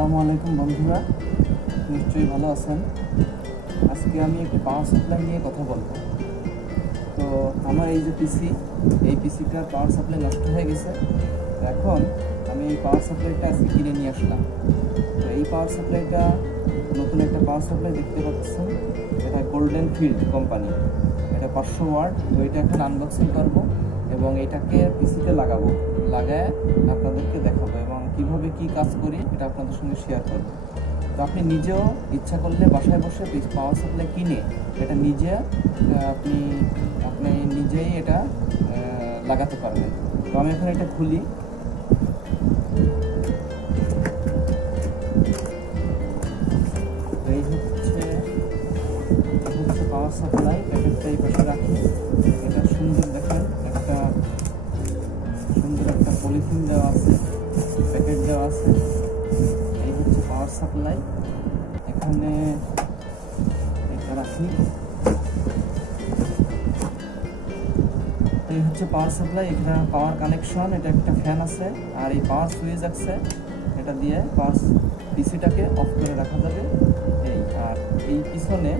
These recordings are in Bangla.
আসসালামু আলাইকুম বন্ধুরা, নিশ্চয়ই ভালো আছেন। আজকে আমি একটি পাওয়ার সাপ্লাই নিয়ে কথা বলবো। তো আমার এই যে এই পিসিটার পাওয়ার সাপ্লাই নষ্ট হয়ে গেছে। এখন আমি এই পাওয়ার সাপ্লাইটা আজকে কিনে নিয়ে আসলাম। তো এই পাওয়ার সাপ্লাইটা নতুন একটা পাওয়ার সাপ্লাই দেখতে পাচ্ছেন, এটা গোল্ডেন ফিল্ড কোম্পানি, এটা 500 ওয়াট। তো এটা এখন আনবক্সিং করবো এবং এটাকে পিসিতে লাগায় আপনাদেরকে দেখাবো এবং কিভাবে কি কাজ করি এটা আপনাদের সঙ্গে শেয়ার করবো। তো আপনি নিজেও ইচ্ছা করলে বাসায় বসে পাওয়ার সাপ্লাই কিনে এটা আপনি নিজেই এটা লাগাতে পারবেন। তো আমি এখন এটা খুলি। এই হচ্ছে পাওয়ার সাপ্লাই, প্যাকেটটা এই পাশে রাখি। এটা সুন্দর দেখেন, সুন্দর একটা পলিথিন দেওয়া আছে, প্যাকেট দেওয়া আছে। এই হচ্ছে পাওয়ার সাপ্লাই, এখানে এটা রাখি। এই হচ্ছে পাওয়ার সাপ্লাই, এখানে পাওয়ার কানেকশন, এটা একটা ফ্যান আছে আর এই পাওয়ার সুইচ আছে, এটা দিয়ে পাওয়ার পিসিটাকে অফ করে রাখা যাবে। আর এই পিছনে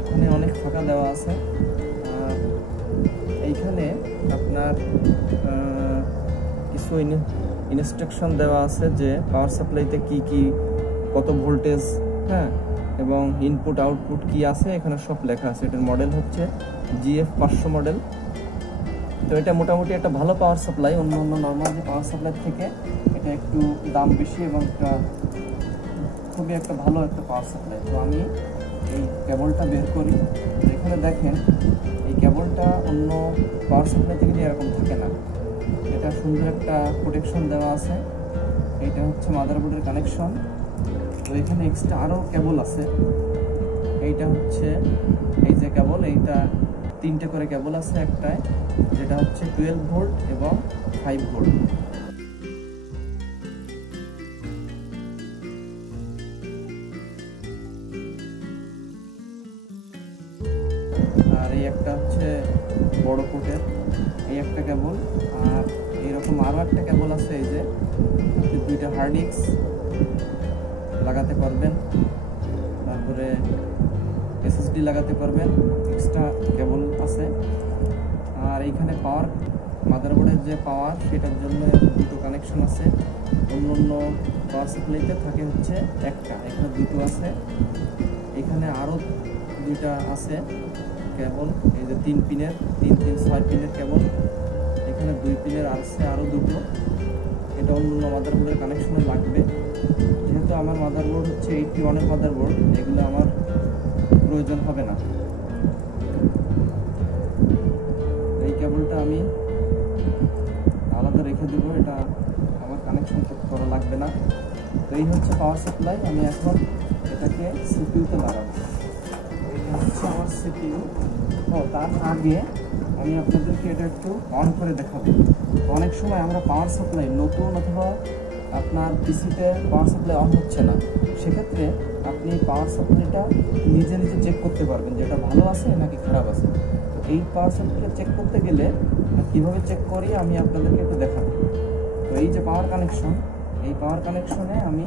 এখানে অনেক ফাঁকা দেওয়া আছে। আর এইখানে আপনার কিছু ইনস্ট্রাকশন দেওয়া আছে যে পাওয়ার সাপ্লাইতে কি কত ভোল্টেজ, এবং ইনপুট আউটপুট কি আছে, এখানে সব লেখা আছে। এটার মডেল হচ্ছে GF 500 মডেল। তো এটা মোটামুটি একটা ভালো পাওয়ার সাপ্লাই, অন্য নর্মাল যে পাওয়ার সাপ্লাই থেকে এটা একটু দাম বেশি এবং খুবই একটা ভালো একটা পাওয়ার সাপ্লাই। তো আমি এই কেবলটা বের করি। এখানে দেখেন এই কেবলটা অন্য পাওয়ার সাপ্লাই থেকে এরকম থাকে না, এটা সুন্দর একটা প্রোটেকশন দেওয়া আছে। এইটা হচ্ছে মাদারবোর্ডের কানেকশন। তো এখানে এক্সট্রা আরও কেবল আছে। এইটা হচ্ছে এই যে কেবল, এইটা 3টে করে কেবল আছে একটায়, যেটা হচ্ছে 12 ভোল্ট এবং 5 ভোল্ট। আর এই একটা হচ্ছে বড় পোর্টের এই একটা কেবল। আর এইরকম আরও একটা কেবল আছে, এই যে 2টা হার্ড ডিস্ক লাগাতে পারবেন, তারপরে SSD লাগাতে পারবেন, এক্সট্রা কেবল আছে। আর এইখানে পাওয়ার মাদারবোর্ডের যে পাওয়ার, সেটার জন্য 2টো কানেকশন আছে। অন্য পাওয়ার সাপ্লাইতে থাকে হচ্ছে একটা, এখানে 2টো আছে। এখানে আরও 2টা আছে কেবল, এই যে 3 পিনের 6 পিনের কেবল। এখানে 2 পিনের আছে আরও 2টো, এটা অন্য মাদারবোর্ডের কানেকশনে লাগবে। যেহেতু আমার মাদারবোর্ড হচ্ছে 81-এর মাদারবোর্ড, এগুলো আমার প্রয়োজন হবে না। এই কেবলটা আমি আলাদা রেখে দেবো, এটা আমার কানেকশন করা লাগবে না। তো এই হচ্ছে পাওয়ার সাপ্লাই। আমি এখন এটাকে সিপিইউতে লাগাবো। এটা হচ্ছে আমার সিপিইউ। তার আগে আমি আপনাদেরকে এটা একটু অন করে দেখাবো। অনেক সময় আমরা পাওয়ার সাপ্লাই নতুন অথবা আপনার পিসিতে পাওয়ার সাপ্লাই অন হচ্ছে না, সেক্ষেত্রে আপনি পাওয়ার সাপ্লাইটা নিজে চেক করতে পারবেন যে এটা ভালো আছে নাকি খারাপ আছে। তো এই পাওয়ার সাপ্লাইটা চেক করতে গেলে কীভাবে চেক করি আমি আপনাদেরকে একটু দেখাবো। তো এই যে পাওয়ার কানেকশন, এই পাওয়ার কানেকশনে আমি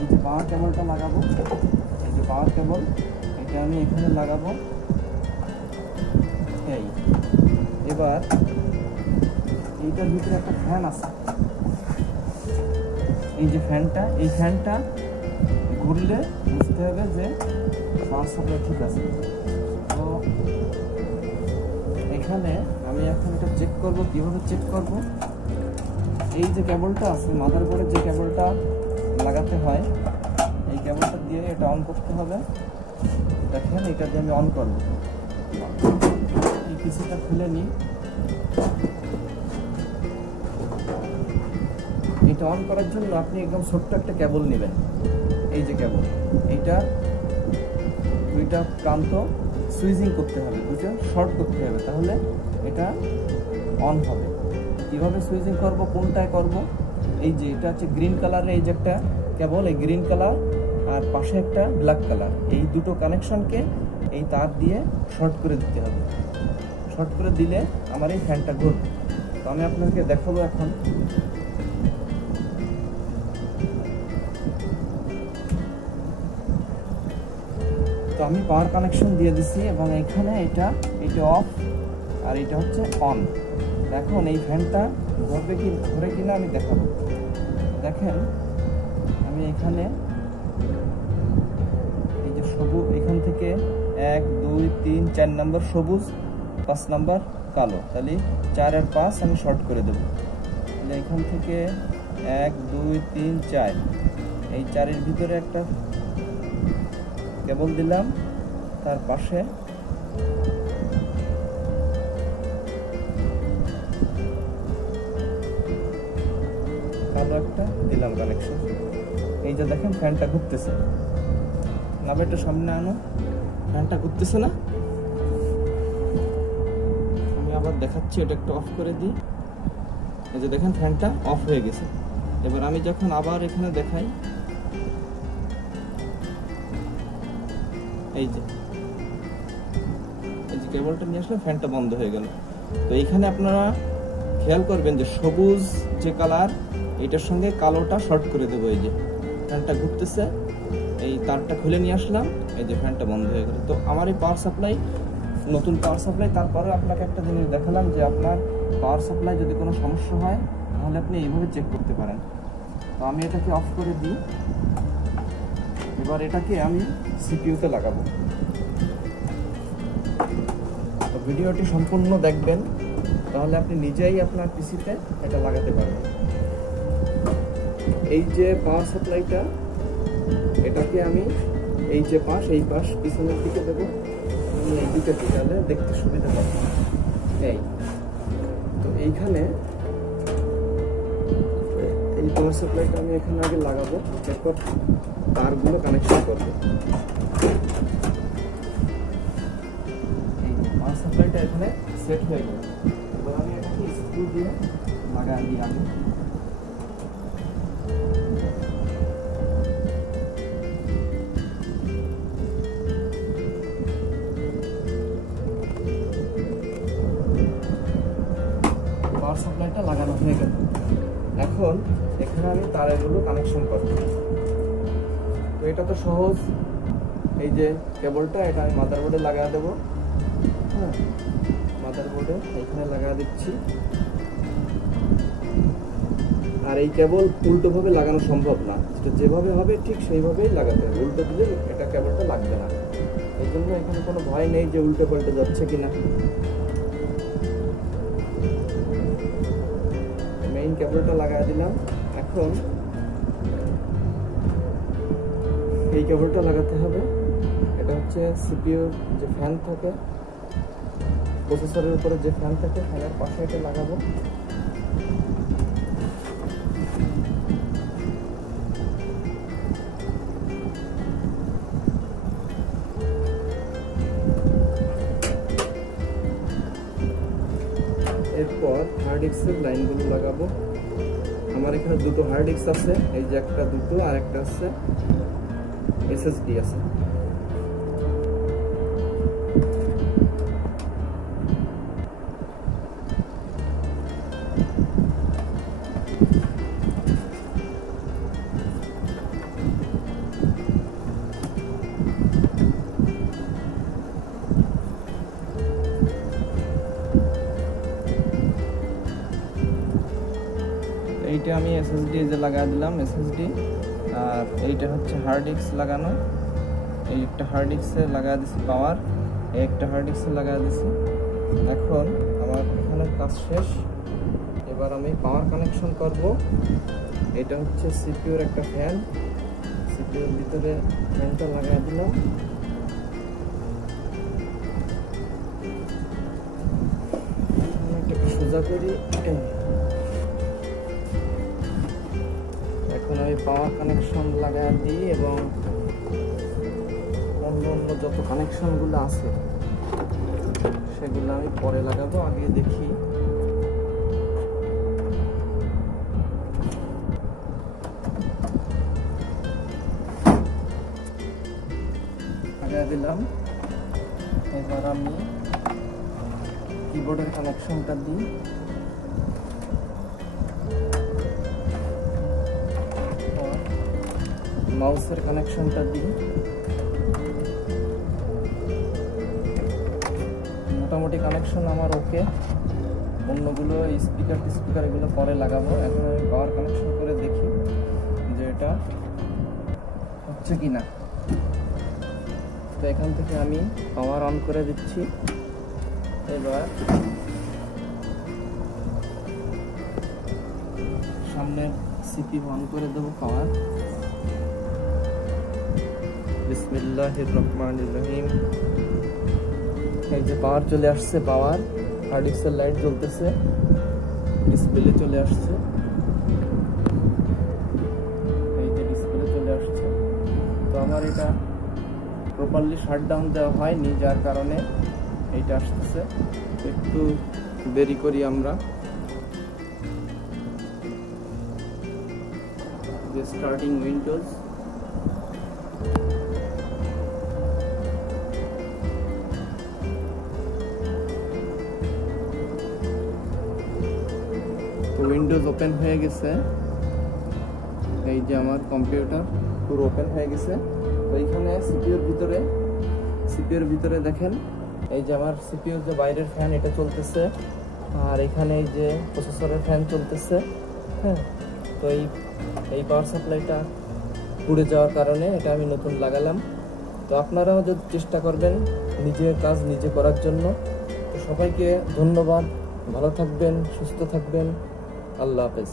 এই যে পাওয়ার কেবলটা লাগাবো। এই যে পাওয়ার কেবল, এটা আমি এখানে লাগাবো। এবার এইটার ভিতরে একটা ফ্যান আছে, এই যে এই ফ্যানটা ঘুরলে বুঝতে হবে যে পাওয়ার সাপ্লাই ঠিক আছে। তো এখানে আমি এখন এটা চেক করব। কীভাবে চেক করব? এই যে কেবলটা আছে মাদারবোর্ডের, যে কেবলটা লাগাতে হয়, এই কেবলটা দিয়ে এটা অন করতে হবে। দেখেন এটা দিয়ে আমি অন করব। এই পিসিটা খুলে নিই। এটা অন করার জন্য আপনি একদম ছোট্ট একটা কেবল নেবেন। এই যে কেবল, এইটা 2টা প্রান্ত সুইচিং করতে হবে, 2টা শর্ট করতে হবে, তাহলে এটা অন হবে। কীভাবে সুইচিং করব, কোনটায় করব? এই যে এটা হচ্ছে গ্রিন কালারের এই যে একটা কেবল, এই গ্রিন কালার আর পাশে একটা ব্ল্যাক কালার, এই 2টো কানেকশনকে এই তার দিয়ে শর্ট করে দিতে হবে। শর্ট করে দিলে আমার এই ফ্যানটা ঘুরবে। তো আমি আপনাকে দেখাবো এখন। আমি পাওয়ার কানেকশন দিয়ে দিছি এবং এখানে এটা অফ আর এটা হচ্ছে অন। এখন এই ফ্যানটা ঘুরবে কি ঘুরে কিনা আমি দেখাবো। দেখেন আমি এখানে এই যে সবুজ, এখান থেকে 1 2 3 4 নম্বর সবুজ, 5 নম্বর কালো, তাহলে 4 আর 5 আমি শর্ট করে দেবো। তাহলে এখান থেকে 1 2 3 4, এই 4-এর ভিতরে একটা কেবল দিলাম, তার পাশে কালো একটা দিলাম কানেকশন। এই যে দেখেন ফ্যানটা ঘুরতেছে, নামে একটু সামনে আনো, ফ্যানটা ঘুরতেছে না? আমি আবার দেখাচ্ছি, এটা একটু অফ করে দিই। এই যে দেখেন ফ্যানটা অফ হয়ে গেছে। এবার আমি যখন আবার এখানে দেখাই, এই যে কেবলটা নিয়ে আসলে ফ্যানটা বন্ধ হয়ে গেল। তো এইখানে আপনারা খেয়াল করবেন যে সবুজ যে কালার, এটার সঙ্গে কালোটা শর্ট করে দেবো। এই যে ফ্যানটা ঘুরতেছে, এই তারটা খুলে নিয়ে আসলাম, এই যে ফ্যানটা বন্ধ হয়ে গেল। তো আমার এই পাওয়ার সাপ্লাই, নতুন পাওয়ার সাপ্লাই, তারপরে আপনাকে একটা জিনিস দেখালাম যে আপনার পাওয়ার সাপ্লাই যদি কোনো সমস্যা হয় তাহলে আপনি এইভাবে চেক করতে পারেন। তো আমি এটাকে অফ করে দিই। এবার এটাকে আমি সিপিইউতে লাগাবো। তো ভিডিওটি সম্পূর্ণ দেখবেন, তাহলে আপনি নিজেই আপনার পিসিতে এটা লাগাতে পারবেন। এই যে পাওয়ার সাপ্লাইটা, এটাকে আমি এই যে পাশ, এই পাশ পিছনের দিকে দেবো, এই দিকে দিলে দেখতে সুবিধা পাবো। এই তো এইখানে এই পাওয়ার সাপ্লাইটা আমি এখানে আগে লাগাবো, এরপর তারগুলো কানেকশন করবো। এই পাওয়ার সাপ্লাইটা এখানে সেট হয়ে গেল। এবার আমি এটাকে স্ক্রু দিয়ে লাগাই দিই। আমি পাওয়ার সাপ্লাইটা লাগানো হয়ে গেল। এখন এখানে আমি তারগুলো কানেকশন করব। তো এটা তো সহজ। এই যে কেবলটা, এটা আমি মাদারবোর্ডে লাগিয়ে দেবো। হ্যাঁ, মাদারবোর্ডে এখানে লাগিয়ে দিচ্ছি। আর এই কেবল উল্টোভাবে লাগানো সম্ভব না, যেভাবে হবে ঠিক সেইভাবেই লাগাতে হবে। উল্টো দিলে এটা কেবলটা লাগবে না। এই জন্য এখানে কোনো ভয় নেই যে উল্টে পাল্টে যাচ্ছে কিনা। মেইন কেবলটা লাগিয়ে দিলাম। এখন এই কেবলটা লাগাতে হবে। এটা হচ্ছে সিপিইউর যে ফ্যান থাকে, প্রসেসরের উপরে যে ফ্যান থাকে, ফ্যানের পাশে এটা লাগাবো। এরপর হার্ড ডিস্কের লাইনগুলো লাগাবো। আমার এখানে দুটো হার্ড ডিস্ক আছে, এই যে একটা, দুটো, আর একটা আছে এসএসডি আছে। এইটা আমি এসএসডি যে লাগাই দিলাম, এসএসডি। আর এইটা হচ্ছে হার্ড ডিস্ক লাগানো। এই একটা হার্ড ডিস্কে লাগাই দিছি পাওয়ার, এই একটা হার্ড ডিস্কে লাগাই দিছি। এখন আমার এখানে কাজ শেষ। এবার আমি পাওয়ার কানেকশন করব। এটা হচ্ছে সিপিইউর একটা ফ্যান, সিপিইউর ভিতরে ফ্যানটা লাগাই দিলাম। এটাকে সোজা করি। এখন আমি পাওয়ার কানেকশন লাগাই দিই এবং অন্য যত কানেকশনগুলো আছে সেগুলো আমি পরে লাগাবো। আগে দেখি লাগাই দিলাম। এবার আমি কিবোর্ডের কানেকশনটা দিই। মাউসের কানেকশনটা দিই। মোটামুটি কানেকশন আমার ওকে। অন্যগুলো স্পিকার এগুলো পরে লাগাবো। এখন আমি পাওয়ার কানেকশন করে দেখি যে এটা হচ্ছে কি না। তো এখান থেকে আমি পাওয়ার অন করে দিচ্ছি। এবার সামনের সিপিইউ অন করে দেবো পাওয়ার। বিসমিল্লাহির রহমানির রহিম। এই যে পাওয়ার চলে আসছে, পাওয়ার হার্ড ডিস্কের লাইট জ্বলতেছে, ডিসপ্লে চলে আসছে, এই যে ডিসপ্লে চলে আসছে। তো আমার এটা প্রপারলি শাটডাউন দেওয়া হয়নি, যার কারণে এইটা আসতেছে। একটু দেরি করি আমরা। স্টার্টিং উইন্ডোজ, উইন্ডোজ ওপেন হয়ে গেছে। এই যে আমার কম্পিউটার পুরো ওপেন হয়ে গেছে। তো এইখানে সিপিইউর ভিতরে দেখেন, এই যে আমার সিপিইউর যে বাইরের ফ্যান এটা চলতেছে, আর এখানে এই যে প্রসেসরের ফ্যান চলতেছে। হ্যাঁ, তো এই পাওয়ার সাপ্লাইটা পুড়ে যাওয়ার কারণে এটা আমি নতুন লাগালাম। তো আপনারাও যদি চেষ্টা করবেন নিজের কাজ নিজে করার জন্য। তো সবাইকে ধন্যবাদ, ভালো থাকবেন, সুস্থ থাকবেন, আল্লাহ হাফেজ।